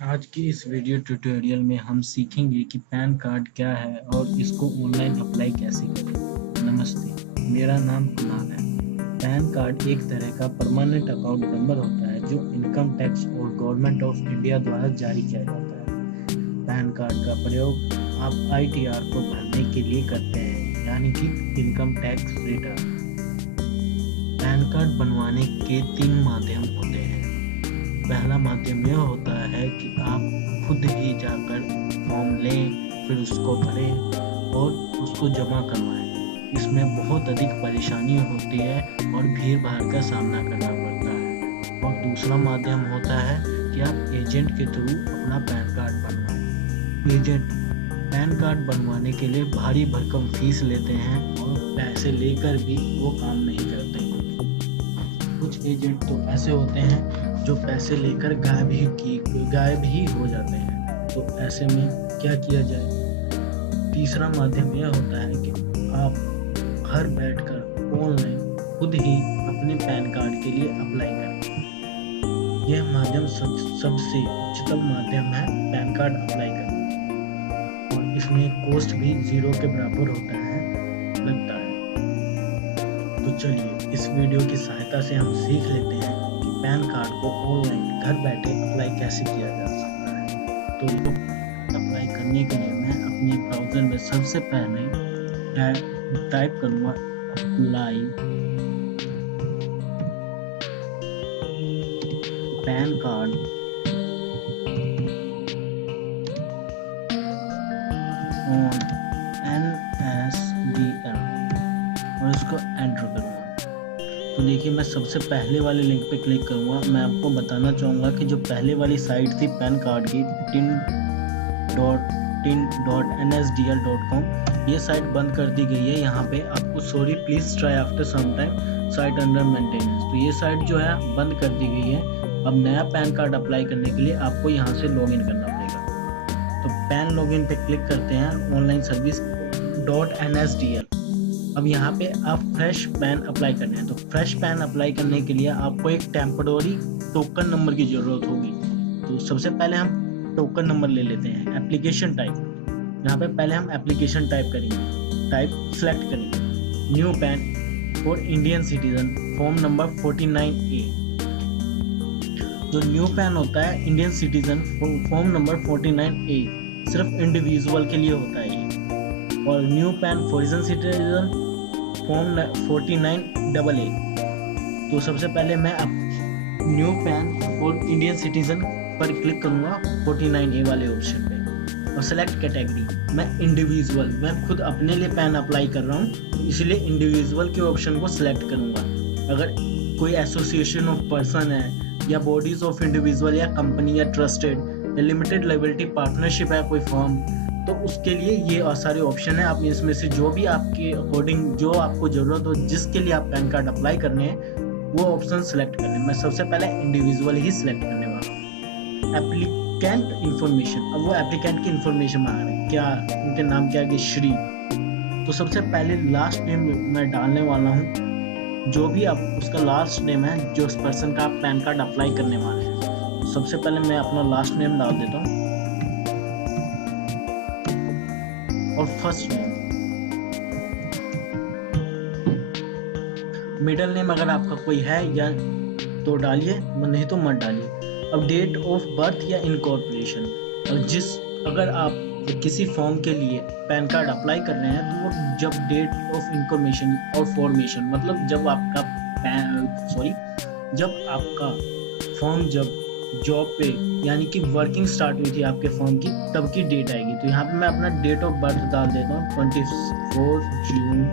आज की इस वीडियो ट्यूटोरियल में हम सीखेंगे कि पैन कार्ड क्या है और इसको ऑनलाइन अप्लाई कैसे करें। नमस्ते, मेरा नाम कुणाल है। पैन कार्ड एक तरह का परमानेंट अकाउंट नंबर होता है जो इनकम टैक्स और गवर्नमेंट ऑफ इंडिया द्वारा जारी किया जाता है। पैन कार्ड का प्रयोग आप आईटीआर को भरने के लिए करते हैं, यानी कि income tax return. Pan card बनवाने के 3 माध्यम होते हैं। पहला माध्यम यह होता है कि आप खुद ही जाकर फॉर्म लें, फिर उसको भरें और उसको जमा करवाएं। इसमें बहुत अधिक परेशानी होती है और भीड़-भाड़ का सामना करना पड़ता है। और दूसरा माध्यम होता है कि आप एजेंट के थ्रू अपना पैन कार्ड बनवाएं। एजेंट पैन कार्ड बनवाने के लिए भारी भरकम फीस लेते हैं और पैसे लेकर भी वो काम नहीं करते। कुछ एजेंट तो ऐसे होते हैं जो पैसे लेकर गायब ही हो जाते हैं। तो ऐसे में क्या किया जाए? तीसरा माध्यम यह होता है कि आप घर बैठकर ऑनलाइन खुद ही अपने पैन कार्ड के लिए अप्लाई करें। यह माध्यम सबसे उच्चतम माध्यम है पैन कार्ड अप्लाई करने, और इसमें कॉस्ट भी 0 के बराबर लगता है। तो चलिए इस वीडियो की सहायता से हम सीख लेते हैं कि पैन कार्ड को ऑनलाइन घर बैठे अप्लाई कैसे किया जा सकता है। तो अप्लाई करने के लिए मैं अपने ब्राउज़र में सबसे पहले टाइप करूँगा apply pan card on NSDL और इसको एंटर करूँगा। तो देखिए मैं सबसे पहले वाले लिंक पे क्लिक करूँगा। मैं आपको बताना चाहूँगा कि जो पहले वाली साइट थी पैन कार्ड की tin.nsdl.com, ये साइट बंद कर दी गई है। यहाँ पे आपको sorry please try after some time site under maintenance, तो ये साइट जो है बंद कर दी गई है। अब नया पैन कार्ड अप्लाई करने के लिए आपको यहाँ से लॉगिन करना पड़ेगा। तो पैन लॉगिन पे क्लिक करते हैं, ऑनलाइन सर्विस .nsdl। अब यहाँ पे आप फ्रेश पैन अप्लाई करना है। तो फ्रेश पैन अप्लाई करने के लिए आपको एक टेम्पररी टोकन नंबर की ज़रूरत होगी। तो सबसे पहले हम टोकन नंबर ले लेते हैं। एप्लीकेशन टाइप, यहाँ पे पहले हम एप्लीकेशन टाइप करेंगे। टाइप सेलेक्ट करेंगे new pan for Indian citizen form number 49A। जो न्यू पैन होता है Indian citizen form number 49A सिर्फ इंडिविजुअल के लिए होता है ये। और new pan foreign citizen form 49AA। तो सबसे पहले मैं अब new pan for Indian citizen पर क्लिक करूंगा 49A वाले ऑप्शन पे, और सेलेक्ट कैटेगरी मैं इंडिविजुअल, मैं खुद अपने लिए पैन अप्लाई कर रहा हूँ, इसलिए इंडिविजुअल के ऑप्शन को सिलेक्ट करूंगा। अगर कोई एसोसिएशन ऑफ पर्सन है या बॉडीज ऑफ इंडिविजुअल या कंपनी या ट्रस्टेड या लिमिटेड लायबिलिटी पार्टनरशिप है कोई फर्म, तो उसके लिए ये सारे ऑप्शन है। आप इसमें से जो भी आपके अकॉर्डिंग जो आपको जरूरत हो, जिसके लिए आप पैन कार्ड अप्लाई करने हैं, वो ऑप्शन सेलेक्ट करने हैं। मैं सबसे पहले इंडिविजुअल ही सिलेक्ट करने वाला हूँ। एप्लीकेंट इन्फॉर्मेशन, अब वो एप्लीकेंट की इन्फॉर्मेशन मांग रहे हैं, क्या उनके नाम क्या है, श्री। तो सबसे पहले लास्ट नेम मैं डालने वाला हूँ, जो भी आप उसका लास्ट नेम है जो उस पर्सन का आप पैन कार्ड अप्लाई करने वाले हैं। तो सबसे पहले मैं अपना लास्ट नेम डाल देता हूँ और फर्स्ट नेम। मिडिल नेम अगर आपका कोई है या तो डालिए, नहीं तो मत डालिए। अब डेट ऑफ बर्थ या इनकॉर्पोरेशन, अगर आप किसी फॉर्म के लिए पैन कार्ड अप्लाई कर रहे हैं, तो वो जब डेट ऑफ इनकॉर्पोरेशन और फॉर्मेशन, मतलब जब आपका फॉर्म जब जॉब पे यानी कि वर्किंग स्टार्ट हुई थी आपके फॉर्म की, तब की डेट आएगी। तो यहाँ पे मैं अपना डेट ऑफ बर्थ डाल देता हूँ 24 जून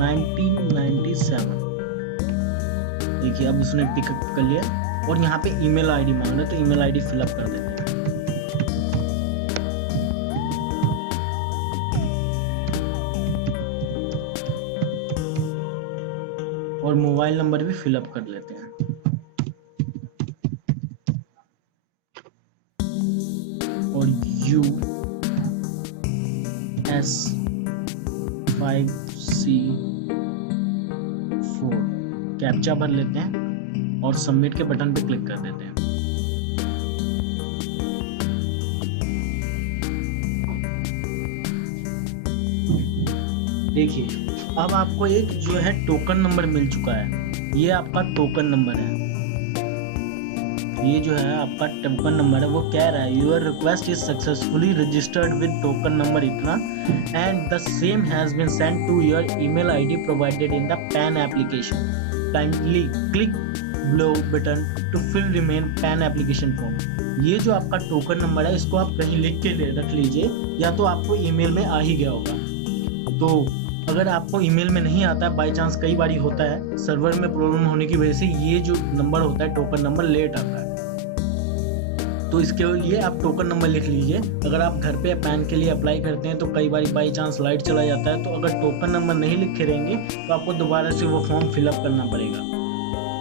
1997। देखिए अब उसने पिकअप कर लिया, और यहाँ पे ईमेल आईडी मांग रहा है, तो ईमेल आईडी फिलअप कर देते हैं। और मोबाइल नंबर भी फिलअप कर लेते हैं। और US 5C कैप्चा भर लेते हैं और सबमिट के बटन पे क्लिक कर देते हैं। देखिए अब आपको एक जो है टोकन नंबर मिल चुका है। ये आपका टोकन नंबर है, ये जो है आपका टोकन नंबर है। वो कह रहा है your request is successfully registered with token number इतना and the same has been sent to your email ID provided in the PAN application. Kindly click below button to fill remain PAN application form. ये जो आपका token number है इसको आप कहीं लिख के रख लीजिए, या तो आपको ईमेल में आ ही गया होगा। तो अगर आपको ईमेल में नहीं आता है, बाय चांस कई बार होता है सर्वर में प्रॉब्लम होने की वजह से ये जो नंबर होता है टोकन नंबर लेट आता है, तो इसके लिए आप टोकन नंबर लिख लीजिए। अगर आप घर पे पैन के लिए अप्लाई करते हैं तो कई बार बाई चांस लाइट चला जाता है, तो अगर टोकन नंबर नहीं लिखे रहेंगे तो आपको दोबारा से वो फॉर्म फिलअप करना पड़ेगा।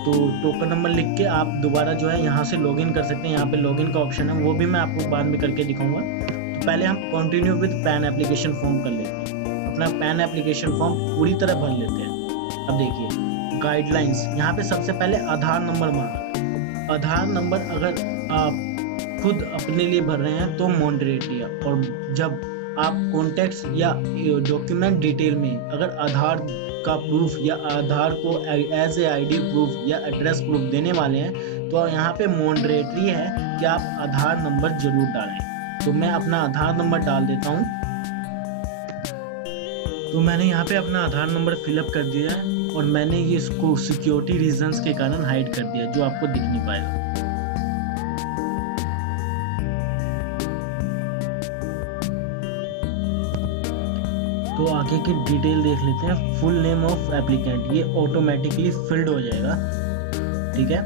तो टोकन नंबर लिख के आप दोबारा जो है यहाँ से लॉगिन कर सकते हैं। यहाँ पे लॉगिन का ऑप्शन है, वो भी मैं आपको बाद में करके दिखाऊंगा। तो पहले हम continue with pan application form कर लेते हैं। अपना पैन एप्लीकेशन फॉर्म पूरी तरह भर लेते हैं। अब देखिए गाइडलाइंस, यहाँ पे सबसे पहले आधार नंबर मांगा। आधार नंबर अगर आप खुद अपने लिए भर रहे हैं तो मॉडरेट, और जब आप कॉन्टेक्ट्स या डॉक्यूमेंट डिटेल में अगर आधार का प्रूफ या आधार को एज ए आईडी प्रूफ या एड्रेस प्रूफ देने वाले हैं तो यहाँ पे मॉडरेटरी है कि आप आधार नंबर जरूर डालें। तो मैं अपना आधार नंबर डाल देता हूँ। तो मैंने यहाँ पे अपना आधार नंबर फिलअप कर दिया है और मैंने ये इसको सिक्योरिटी रीजंस के कारण हाइड कर दिया, जो आपको दिख नहीं पाएगा। तो आगे की डिटेल देख लेते हैं। फुल नेम ऑफ एप्लीकेंट, ये ऑटोमेटिकली फिल्ड हो जाएगा, ठीक है।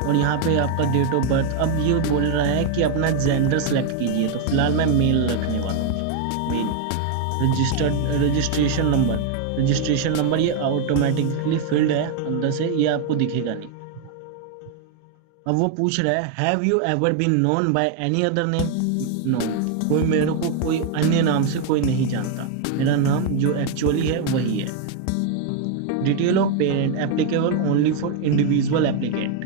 और यहाँ पे आपका डेट ऑफ बर्थ। अब ये बोल रहा है कि अपना जेंडर सेलेक्ट कीजिए, तो फिलहाल मैं मेल रखने वाला हूँ, मेल। रजिस्ट्रेशन नंबर ये ऑटोमेटिकली फिल्ड है अंदर से, ये आपको दिखेगा नहीं। अब वो पूछ रहा है have you ever been known by any other name. No, कोई मेरे को कोई अन्य नाम से कोई नहीं जानता, मेरा नाम जो एक्चुअली है वही है। Detail of parent applicable only for individual applicant,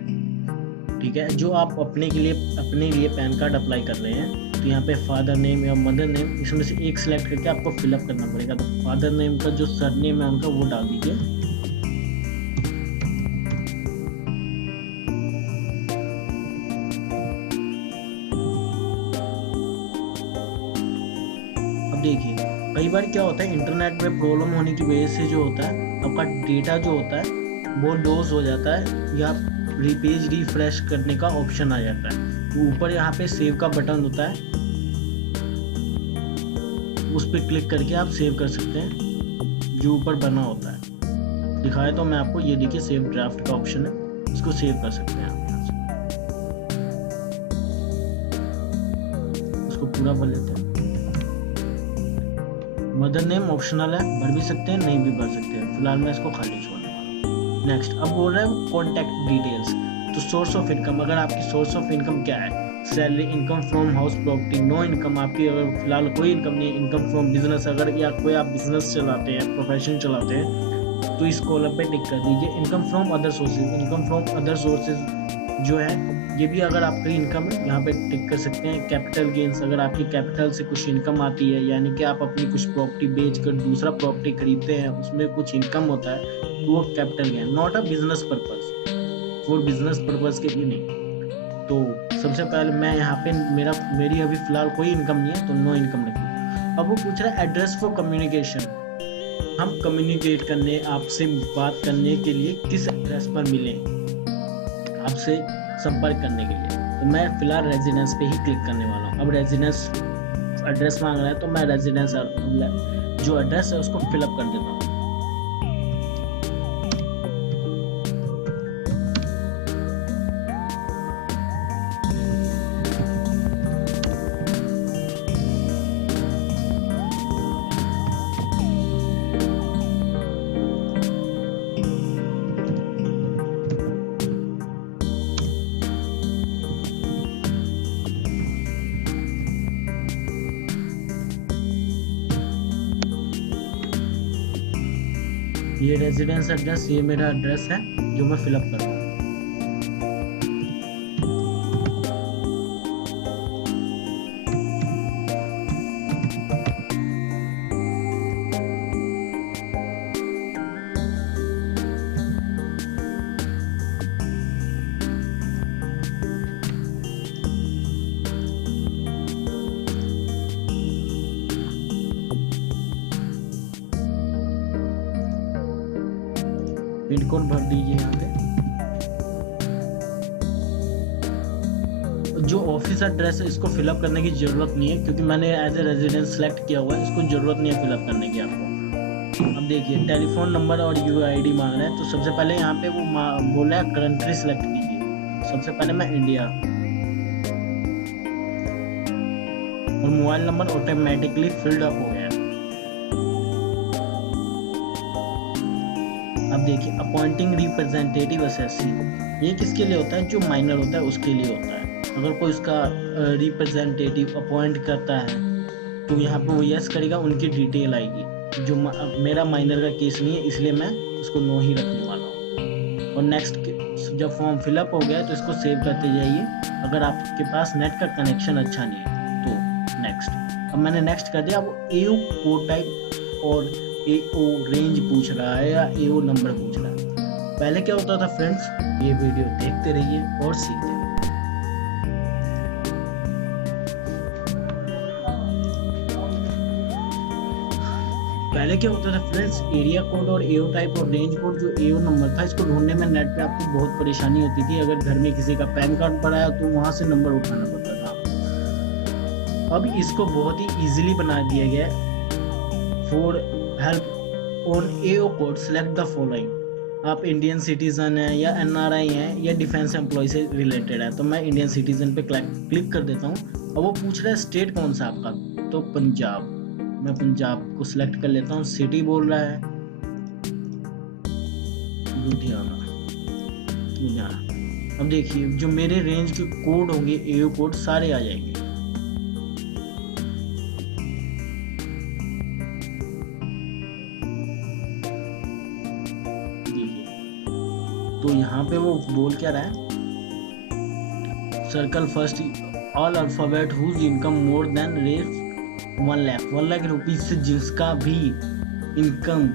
ठीक है। जो आप अपने लिए पैन कार्ड अप्लाई कर रहे हैं तो यहाँ पे फादर नेम या मदर नेम, इसमें से एक सिलेक्ट करके आपको फिलअप करना पड़ेगा। तो फादर नेम का जो सरनेम है उनका वो डाल दीजिए। देखिए कई बार क्या होता है, इंटरनेट में प्रॉब्लम होने की वजह से जो होता है आपका डेटा जो होता है वो लॉस हो जाता है, या पेज रिफ्रेश करने का ऑप्शन आ जाता है। तो ऊपर यहाँ पे सेव का बटन होता है, उस पर क्लिक करके आप सेव कर सकते हैं, जो ऊपर बना होता है। दिखाया तो मैं आपको, ये देखिए सेव ड्राफ्ट का ऑप्शन है, इसको सेव कर सकते हैं आप यहाँ से। इसको पूरा भर लेते हैं। मदर नेम ऑप्शनल है, भर भी सकते हैं नहीं भी भर सकते हैं, फिलहाल मैं इसको खाली छोड़ने वाला हूँ। नेक्स्ट अब बोल रहा है कॉन्टैक्ट डिटेल्स। तो सोर्स ऑफ इनकम, अगर आपकी सोर्स ऑफ इनकम क्या है, salary, income from house property, no income, आपकी अगर फिलहाल कोई इनकम नहीं है। इनकम फ्रॉम बिजनेस, अगर या कोई आप बिजनेस चलाते हैं, प्रोफेशन चलाते हैं, तो इस कॉलम पे टिक कर दीजिए। Income from other sources, income from other sources जो है ये भी अगर आपकी इनकम है यहाँ पे टिक कर सकते हैं। कैपिटल गेन्स, अगर आपकी कैपिटल से कुछ इनकम आती है, यानी कि आप अपनी कुछ प्रॉपर्टी बेचकर दूसरा प्रॉपर्टी खरीदते हैं, उसमें कुछ इनकम होता है, तो वो capital gain. Not a business purpose, for business purpose के लिए नहीं। तो सबसे पहले मैं यहाँ पे मेरी अभी फिलहाल कोई इनकम नहीं है, तो नो इनकम रखूँ। अब वो पूछ रहा है एड्रेस फॉर कम्युनिकेशन, हम कम्युनिकेट करने, आपसे बात करने के लिए किस एड्रेस पर मिलें, आपसे संपर्क करने के लिए। तो मैं फिलहाल रेजिडेंस पे ही क्लिक करने वाला हूँ। अब रेजिडेंस एड्रेस मांग रहा है, तो मैं रेजिडेंस जो एड्रेस है उसको फिलअप कर देता हूँ। ये रेजिडेंस एड्रेस, ये मेरा एड्रेस है जो मैं फिलअप कर रहा हूँ। पिन कोड भर दीजिए यहाँ पे। जो ऑफिस एड्रेस है इसको फिलअप करने की जरूरत नहीं है क्योंकि मैंने एज ए रेजिडेंस सेलेक्ट किया हुआ है, इसको जरूरत नहीं है फिलअप करने की आपको। अब देखिए टेलीफोन नंबर और यूआईडी मांग रहा है, तो सबसे पहले यहाँ पे वो बोल रहा है कंट्री सेलेक्ट कीजिए। सबसे पहले मैं इंडिया, और mobile number automatically filled up हो गया। अब देखिए अपॉइंटिंग रिप्रेजेंटेटिव असेसी, ये किसके लिए होता है? जो माइनर होता है उसके लिए होता है। अगर कोई उसका रिप्रेजेंटेटिव अपॉइंट करता है तो यहाँ पे वो यस करेगा, उनकी डिटेल आएगी। जो मेरा माइनर का केस नहीं है इसलिए मैं उसको नो ही रखने वाला हूँ। और नेक्स्ट जब फॉर्म फिलअप हो गया तो इसको सेव करते जाइए। अगर आपके पास नेट का कनेक्शन अच्छा नहीं है तो नेक्स्ट। अब मैंने नेक्स्ट कर दिया। अब एओ कोड टाइप और एओ रेंज पूछ रहा है या एओ नंबर पूछ रहा है। पहले क्या होता था फ्रेंड्स, ये वीडियो देखते रहिए और सीखते रहिए। पहले क्या होता था फ्रेंड्स, एरिया कोड और एओ टाइप और रेंज कोड, जो एओ नंबर था इसको ढूंढने में नेट पे आपको बहुत परेशानी होती थी। अगर घर में किसी का पैन कार्ड पड़ा है तो वहां से नंबर उठाना पड़ता था। अब इसको बहुत ही इजीली बना दिया गया है। For help on AO code select the following. आप इंडियन सिटीजन है या एनआरआई है या डिफेंस एम्प्लॉय से रिलेटेड है, तो मैं इंडियन सिटीजन पे क्लिक कर देता हूँ। अब वो पूछ रहा है स्टेट कौन सा आपका, तो पंजाब। मैं पंजाब को सिलेक्ट कर लेता हूँ। सिटी बोल रहा है लुधियाना। अब देखिए जो मेरे रेंज के कोड होंगे एओ कोड सारे आ जाएंगे। तो यहाँ पे वो बोल क्या रहा है, circle first all alphabet whose income more than rate 1 lakh rupees से जिसका भी इनकम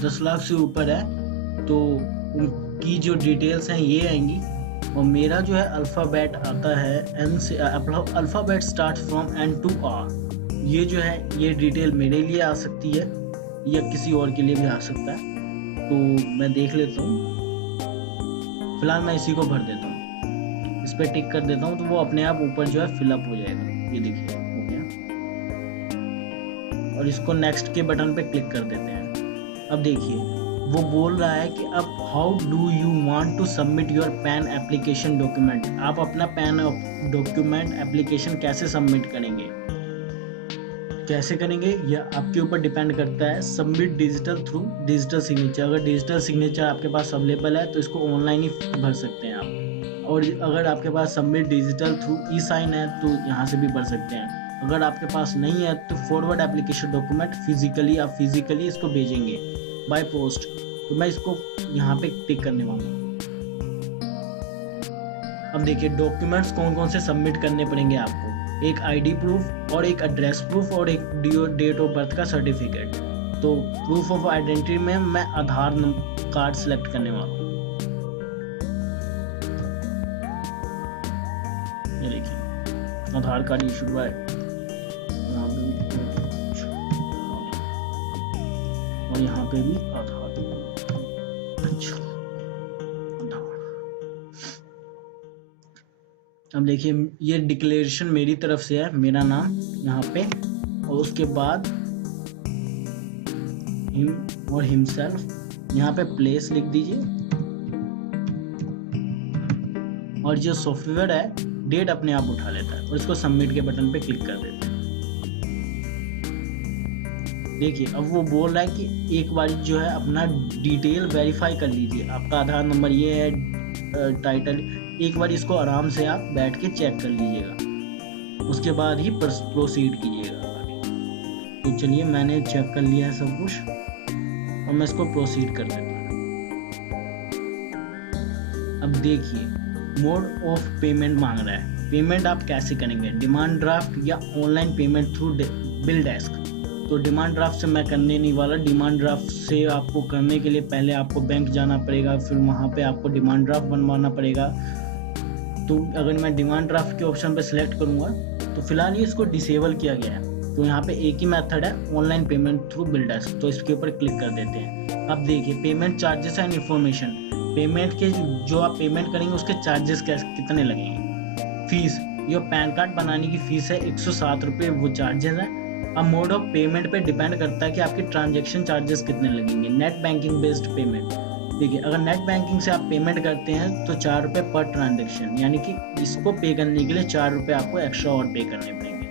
10 लाख से ऊपर है तो उनकी जो डिटेल्स हैं ये आएंगी। और मेरा जो है अल्फ़ाबेट आता है एन से, alphabet start from N to R. ये जो है ये डिटेल मेरे लिए आ सकती है या किसी और के लिए भी आ सकता है, तो मैं देख लेता हूँ। फिलहाल मैं इसी को भर देता हूँ, इस पर टिक कर देता हूँ तो वो अपने आप ऊपर जो है फिलअप हो जाएगा। ये देखिए हो गया। और इसको नेक्स्ट के बटन पे क्लिक कर देते हैं। अब देखिए वो बोल रहा है कि अब how do you want to submit your PAN application document. आप अपना पैन डॉक्यूमेंट एप्लीकेशन कैसे सबमिट करेंगे, कैसे करेंगे यह आपके ऊपर डिपेंड करता है। Submit digital through digital signature. अगर डिजिटल सिग्नेचर आपके पास अवेलेबल है तो इसको ऑनलाइन ही भर सकते हैं आप। और अगर आपके पास सबमिट डिजिटल थ्रू ई साइन है तो यहाँ से भी भर सकते हैं। अगर आपके पास नहीं है तो फॉरवर्ड एप्लीकेशन डॉक्यूमेंट फिजिकली, आप फिजिकली इसको भेजेंगे बाय पोस्ट। तो मैं इसको यहाँ पे टिक करने वाला हूँ। अब देखिए डॉक्यूमेंट्स कौन कौन से सबमिट करने पड़ेंगे आपको, एक आईडी प्रूफ और एक एड्रेस प्रूफ और एक डेट ऑफ बर्थ का सर्टिफिकेट। तो प्रूफ ऑफ आइडेंटिटी में मैं आधार कार्ड सेलेक्ट करने वाला हूँ। ये देखिए आधार कार्ड इशू हुआ है और यहाँ पे भी आधार। अच्छा अब देखिए ये डिक्लेरेशन मेरी तरफ से है, मेरा नाम यहाँ पे, और उसके बाद हिम और हिमसेल्फ यहाँ पे प्लेस लिख दीजिए। और जो सॉफ्टवेयर है डेट अपने आप उठा लेता है और इसको सबमिट के बटन पे क्लिक कर देते हैं। देखिए अब वो बोल रहा है कि एक बार जो है अपना डिटेल वेरीफाई कर लीजिए। आपका आधार नंबर ये है, टाइटल एक बार इसको आराम से आप बैठ के चेक कर लीजिएगा, उसके बाद ही प्रोसीड कीजिएगा। तो चलिए मैंने चेक कर लिया है सब कुछ और मैं इसको प्रोसीड कर देता हूँ। अब देखिए मोड ऑफ पेमेंट मांग रहा है, पेमेंट आप कैसे करेंगे, डिमांड ड्राफ्ट या online payment through bill desk. तो डिमांड ड्राफ्ट से मैं करने नहीं वाला, डिमांड ड्राफ्ट से आपको करने के लिए पहले आपको बैंक जाना पड़ेगा, फिर वहाँ पे आपको डिमांड ड्राफ्ट बनवाना पड़ेगा। तो अगर मैं डिमांड ड्राफ्ट के ऑप्शन पे सिलेक्ट करूँगा तो फिलहाल ये इसको डिसेबल किया गया है। तो यहाँ पे एक ही मेथड है, online payment through bill desk, तो इसके ऊपर क्लिक कर देते हैं। अब देखिए payment charges and information, payment के जो आप पेमेंट करेंगे उसके चार्जेस कितने लगेंगे। फीस, ये पैन कार्ड बनाने की फीस है 107 रुपये, वो चार्जेस है। अब मोड ऑफ पेमेंट पे डिपेंड करता है कि आपके ट्रांजैक्शन चार्जेस कितने लगेंगे। नेट बैंकिंग बेस्ड पेमेंट, देखिए अगर नेट बैंकिंग से आप पेमेंट करते हैं तो 4 रुपये पर ट्रांजैक्शन, यानी कि इसको पे करने के लिए 4 रुपये आपको एक्स्ट्रा और पे करने पड़ेंगे।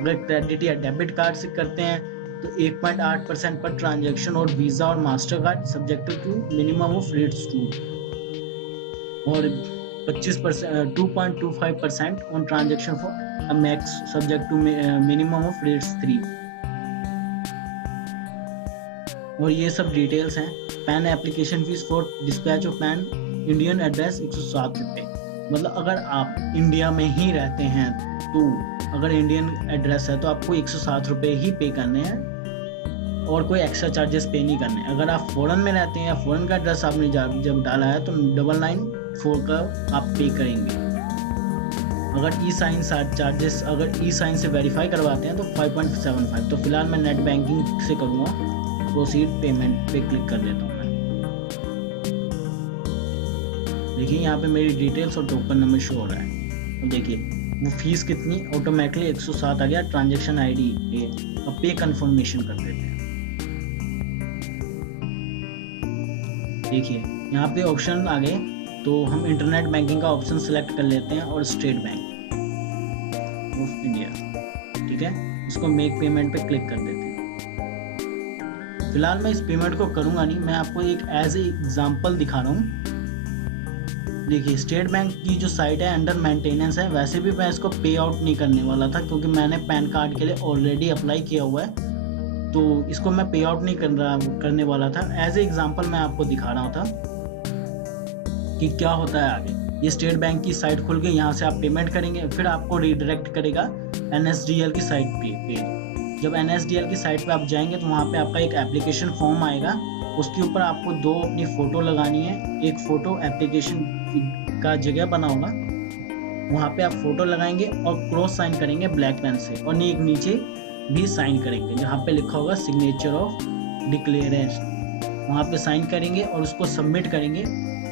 अगर क्रेडिट या डेबिट कार्ड से करते हैं तो 1.8% पर ट्रांजैक्शन, और वीज़ा और Mastercard subject to minimum of rates 2, और 25% 2.25% on transaction for max subject to minimum of rates 3। और ये सब डिटेल्स हैं। PAN application fees for dispatch of PAN Indian address 107 रुपये, मतलब अगर आप इंडिया में ही रहते हैं तो अगर इंडियन एड्रेस है तो आपको 107 रुपये ही पे करने हैं और कोई एक्स्ट्रा चार्जेस पे नहीं करने। अगर आप फॉरेन में रहते हैं या फॉरेन का एड्रेस आपने जब डाला है तो 994 का आप पे करेंगे। अगर ई साइन चार्जेस अगर ई साइन से वेरीफाई करवाते हैं तो 5.75। तो फिलहाल मैं नेट बैंकिंग से करूँगा, प्रोसीड पेमेंट पे क्लिक कर देता हूँ मैं। देखिए यहाँ पे मेरी डिटेल्स और टोकन नंबर शो हो रहा है। देखिए वो फीस कितनी, ऑटोमेटिकली 107 आ गया, ट्रांजैक्शन आईडी ये। अब पे कंफर्मेशन कर देते हैं। देखिए यहाँ पे ऑप्शन आ गए, तो हम इंटरनेट बैंकिंग का ऑप्शन सेलेक्ट कर लेते हैं और स्टेट बैंक ऑफ इंडिया, ठीक है, इसको मेक पेमेंट पे क्लिक कर देते हैं। फिलहाल मैं इस पेमेंट को करूंगा नहीं, मैं आपको एक एज ए एग्जांपल दिखा रहा हूँ। देखिए स्टेट बैंक की जो साइट है अंडर मेंटेनेंस है, वैसे भी मैं इसको पे आउट नहीं करने वाला था क्योंकि मैंने पैन कार्ड के लिए ऑलरेडी अप्लाई किया हुआ है, तो इसको मैं पे आउट नहीं करने वाला था। एज ए एग्जांपल मैं आपको दिखा रहा था कि क्या होता है आगे। ये स्टेट बैंक की साइट खुल गई, यहाँ से आप पेमेंट करेंगे, फिर आपको रिडायरेक्ट करेगा NSDL की साइट पे। जब NSDL की साइट पे आप जाएंगे तो वहाँ पे आपका एक एप्लीकेशन फॉर्म आएगा, उसके ऊपर आपको 2 अपनी फ़ोटो लगानी है। एक फ़ोटो एप्लीकेशन का जगह बना होगा, वहाँ पे आप फ़ोटो लगाएंगे और क्रॉस साइन करेंगे ब्लैक पेन से, और एक नीचे भी साइन करेंगे जहाँ पे लिखा होगा सिग्नेचर ऑफ डिक्लेरेंस, वहाँ पे साइन करेंगे और उसको सबमिट करेंगे।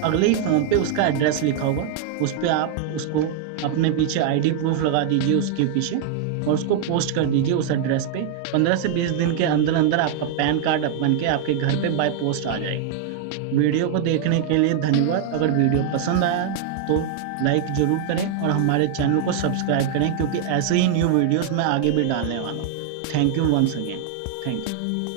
अगले ही फॉर्म पे उसका एड्रेस लिखा होगा, उस पर आप उसको अपने पीछे ID प्रूफ लगा दीजिए उसके पीछे और उसको पोस्ट कर दीजिए उस एड्रेस पे। 15 से 20 दिन के अंदर अंदर आपका पैन कार्ड बन के आपके घर पे बाय पोस्ट आ जाएगा। वीडियो को देखने के लिए धन्यवाद। अगर वीडियो पसंद आया तो लाइक ज़रूर करें और हमारे चैनल को सब्सक्राइब करें, क्योंकि ऐसे ही न्यू वीडियोस मैं आगे भी डालने वाला हूँ। Thank you once again, thank you.